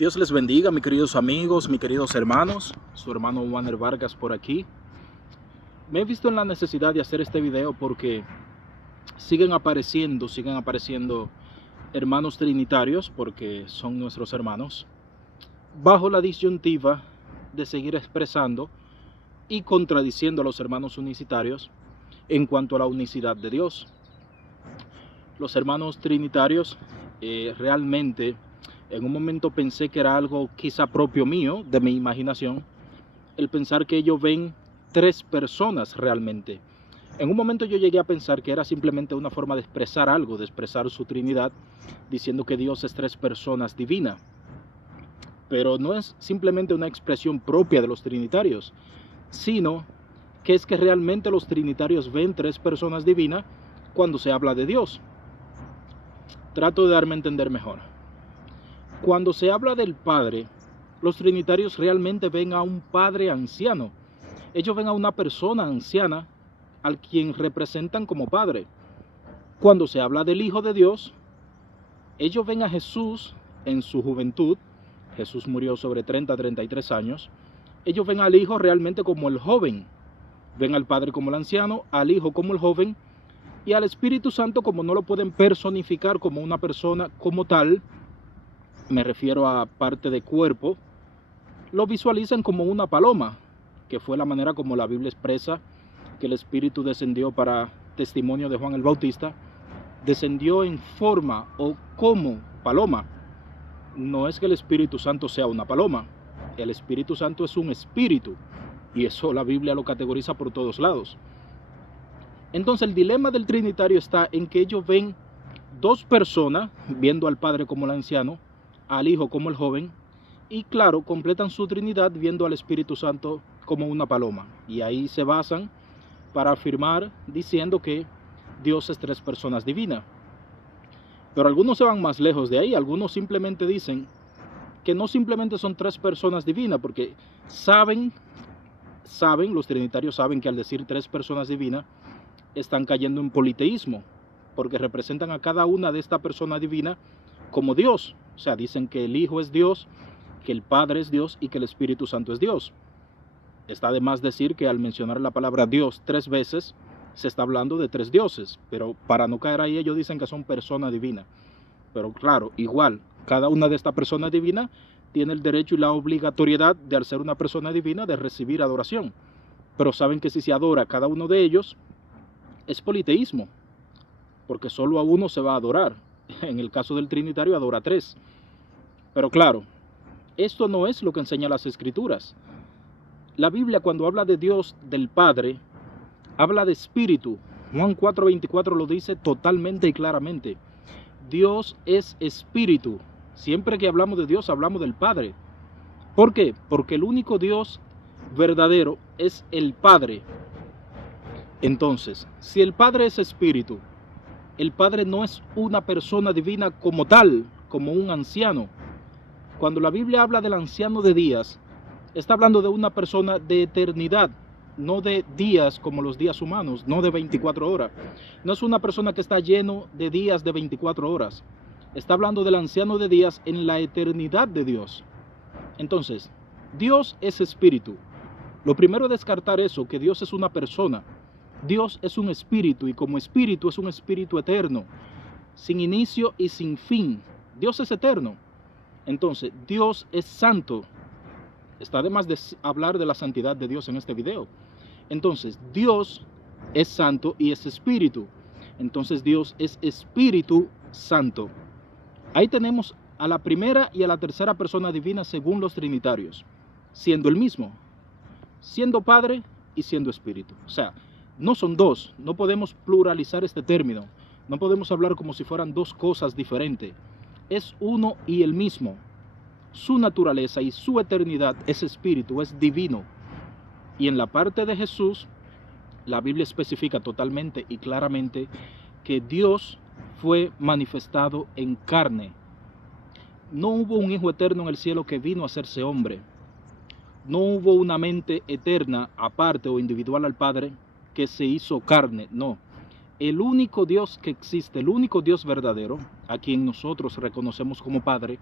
Dios les bendiga, mis queridos amigos, mis queridos hermanos. Su hermano Wanner Vargas por aquí. Me he visto en la necesidad de hacer este video porque siguen apareciendo hermanos trinitarios, porque son nuestros hermanos, bajo la disyuntiva de seguir expresando y contradiciendo a los hermanos unicitarios en cuanto a la unicidad de Dios. Los hermanos trinitarios realmente en un momento pensé que era algo quizá propio mío, de mi imaginación, el pensar que ellos ven tres personas realmente. En un momento yo llegué a pensar que era simplemente una forma de expresar algo, de expresar su Trinidad, diciendo que Dios es tres personas divinas. Pero no es simplemente una expresión propia de los trinitarios, sino que es que realmente los trinitarios ven tres personas divinas cuando se habla de Dios. Trato de darme a entender mejor. Cuando se habla del Padre, los trinitarios realmente ven a un Padre anciano. Ellos ven a una persona anciana al quien representan como Padre. Cuando se habla del Hijo de Dios, ellos ven a Jesús en su juventud. Jesús murió sobre 33 años. Ellos ven al Hijo realmente como el joven. Ven al Padre como el anciano, al Hijo como el joven y al Espíritu Santo, como no lo pueden personificar como una persona como tal, me refiero a parte de cuerpo, lo visualizan como una paloma, que fue la manera como la Biblia expresa que el Espíritu descendió para testimonio de Juan el Bautista, descendió en forma o como paloma. No es que el Espíritu Santo sea una paloma, el Espíritu Santo es un espíritu, y eso la Biblia lo categoriza por todos lados. Entonces el dilema del trinitario está en que ellos ven dos personas, viendo al Padre como el anciano, al Hijo como el joven, y claro, completan su Trinidad viendo al Espíritu Santo como una paloma. Y ahí se basan para afirmar diciendo que Dios es tres personas divinas. Pero algunos se van más lejos de ahí, algunos simplemente dicen que no simplemente son tres personas divinas, porque saben, los trinitarios saben que al decir tres personas divinas, están cayendo en politeísmo, porque representan a cada una de estas personas divinas como Dios. O sea, dicen que el Hijo es Dios, que el Padre es Dios y que el Espíritu Santo es Dios. Está de más decir que al mencionar la palabra Dios tres veces, se está hablando de tres dioses, pero para no caer ahí ellos dicen que son personas divinas. Pero claro, igual, cada una de estas personas divinas tiene el derecho y la obligatoriedad de, al ser una persona divina, de recibir adoración. Pero saben que si se adora a cada uno de ellos, es politeísmo, porque solo a uno se va a adorar. En el caso del trinitario adora a tres. Pero claro, esto no es lo que enseñan las Escrituras. La Biblia, cuando habla de Dios, del Padre, habla de espíritu. Juan 4:24 lo dice totalmente y claramente. Dios es espíritu. Siempre que hablamos de Dios, hablamos del Padre. ¿Por qué? Porque el único Dios verdadero es el Padre. Entonces, si el Padre es espíritu, el Padre no es una persona divina como tal, como un anciano. Cuando la Biblia habla del anciano de días, está hablando de una persona de eternidad, no de días como los días humanos, no de 24 horas. No es una persona que está lleno de días de 24 horas. Está hablando del anciano de días en la eternidad de Dios. Entonces, Dios es espíritu. Lo primero es descartar eso, que Dios es una persona. Dios es un espíritu y como espíritu es un espíritu eterno, sin inicio y sin fin. Dios es eterno. Entonces, Dios es santo. Está de más de hablar de la santidad de Dios en este video. Entonces, Dios es santo y es espíritu. Entonces, Dios es Espíritu Santo. Ahí tenemos a la primera y a la tercera persona divina según los trinitarios, siendo el mismo, siendo Padre y siendo Espíritu. O sea, no son dos, no podemos pluralizar este término, no podemos hablar como si fueran dos cosas diferentes. Es uno y el mismo. Su naturaleza y su eternidad es espíritu, es divino. Y en la parte de Jesús, la Biblia especifica totalmente y claramente que Dios fue manifestado en carne. No hubo un Hijo eterno en el cielo que vino a hacerse hombre. No hubo una mente eterna aparte o individual al Padre que se hizo carne, no. El único Dios que existe, el único Dios verdadero, a quien nosotros reconocemos como Padre,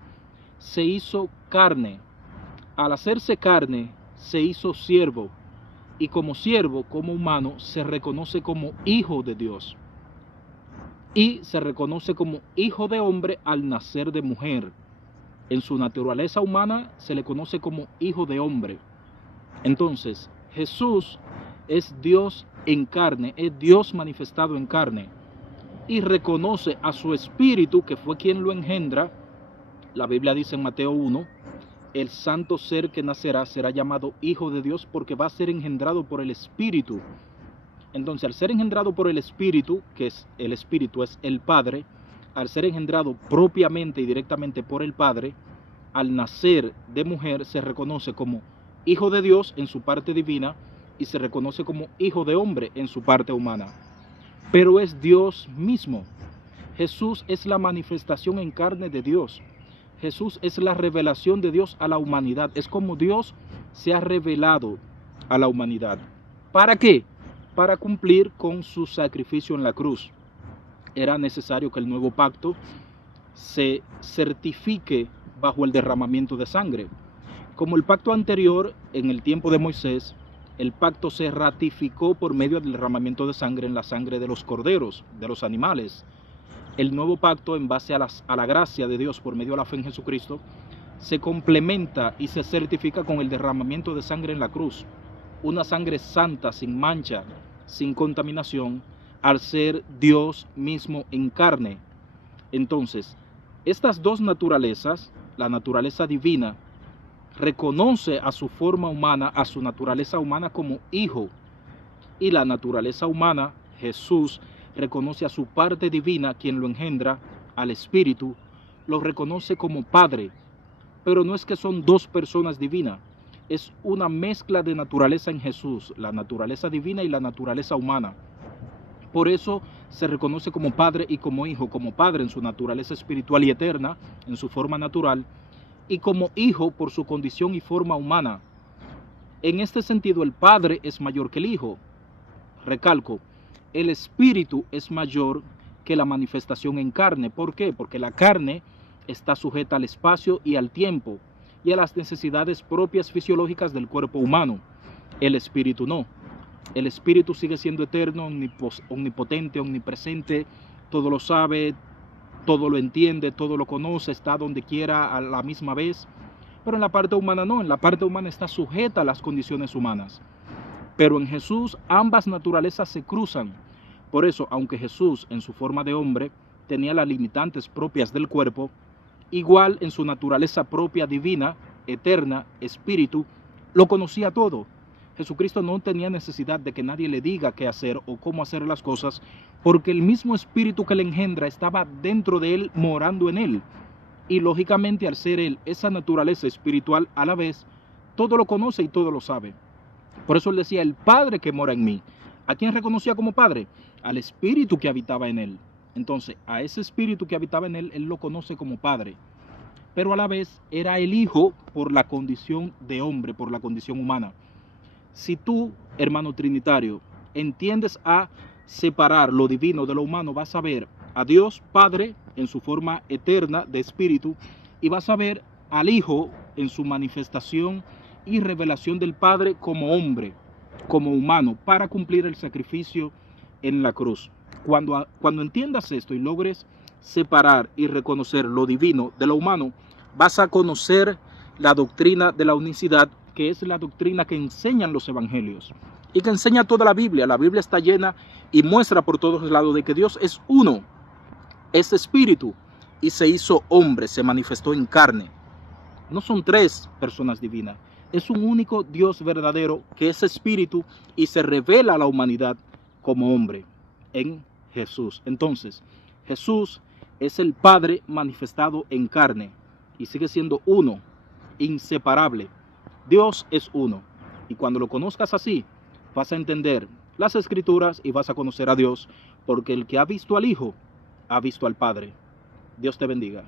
se hizo carne. Al hacerse carne, se hizo siervo. Y como siervo, como humano, se reconoce como hijo de Dios. Y se reconoce como hijo de hombre al nacer de mujer. En su naturaleza humana se le conoce como hijo de hombre. Entonces, Jesús es Dios en carne, es Dios manifestado en carne. Y reconoce a su espíritu, que fue quien lo engendra. La Biblia dice en Mateo 1, el santo ser que nacerá será llamado hijo de Dios porque va a ser engendrado por el espíritu. Entonces, al ser engendrado por el espíritu, que es el espíritu es el Padre, al ser engendrado propiamente y directamente por el Padre, al nacer de mujer se reconoce como hijo de Dios en su parte divina y se reconoce como hijo de hombre en su parte humana. Pero es Dios mismo. Jesús es la manifestación en carne de Dios. Jesús es la revelación de Dios a la humanidad. Es como Dios se ha revelado a la humanidad. ¿Para qué? Para cumplir con su sacrificio en la cruz. Era necesario que el nuevo pacto se certifique bajo el derramamiento de sangre. Como el pacto anterior, en el tiempo de Moisés, el pacto se ratificó por medio del derramamiento de sangre en la sangre de los corderos, de los animales. El nuevo pacto, en base a la gracia de Dios por medio de la fe en Jesucristo, se complementa y se certifica con el derramamiento de sangre en la cruz. Una sangre santa, sin mancha, sin contaminación, al ser Dios mismo en carne. Entonces, estas dos naturalezas, la naturaleza divina, reconoce a su forma humana, a su naturaleza humana como hijo, y la naturaleza humana, Jesús, reconoce a su parte divina, quien lo engendra, al Espíritu, lo reconoce como Padre. Pero no es que son dos personas divinas, es una mezcla de naturaleza en Jesús, la naturaleza divina y la naturaleza humana. Por eso se reconoce como Padre y como Hijo, como Padre en su naturaleza espiritual y eterna, en su forma natural, y como Hijo por su condición y forma humana. En este sentido, el Padre es mayor que el Hijo. Recalco, el Espíritu es mayor que la manifestación en carne. ¿Por qué? Porque la carne está sujeta al espacio y al tiempo y a las necesidades propias fisiológicas del cuerpo humano. El Espíritu no. El Espíritu sigue siendo eterno, omnipotente, omnipresente, todo lo sabe, todo lo entiende, todo lo conoce, está donde quiera a la misma vez. Pero en la parte humana no, en la parte humana está sujeta a las condiciones humanas. Pero en Jesús ambas naturalezas se cruzan. Por eso, aunque Jesús en su forma de hombre tenía las limitantes propias del cuerpo, igual en su naturaleza propia divina, eterna, espíritu, lo conocía todo. Jesucristo no tenía necesidad de que nadie le diga qué hacer o cómo hacer las cosas, porque el mismo espíritu que le engendra estaba dentro de él, morando en él. Y lógicamente, al ser él esa naturaleza espiritual a la vez, todo lo conoce y todo lo sabe. Por eso él decía, el Padre que mora en mí. ¿A quién reconocía como Padre? Al espíritu que habitaba en él. Entonces, a ese espíritu que habitaba en él, él lo conoce como Padre. Pero a la vez era el Hijo por la condición de hombre, por la condición humana. Si tú, hermano trinitario, entiendes a separar lo divino de lo humano, vas a ver a Dios Padre en su forma eterna de espíritu y vas a ver al Hijo en su manifestación y revelación del Padre como hombre, como humano, para cumplir el sacrificio en la cruz. Cuando entiendas esto y logres separar y reconocer lo divino de lo humano, vas a conocer la doctrina de la unicidad, que es la doctrina que enseñan los evangelios y que enseña toda la Biblia. La Biblia está llena y muestra por todos lados de que Dios es uno, es espíritu y se hizo hombre, se manifestó en carne. No son tres personas divinas, es un único Dios verdadero que es espíritu y se revela a la humanidad como hombre en Jesús. Entonces, Jesús es el Padre manifestado en carne y sigue siendo uno, inseparable. Dios es uno. Y cuando lo conozcas así, vas a entender las Escrituras y vas a conocer a Dios, porque el que ha visto al Hijo, ha visto al Padre. Dios te bendiga.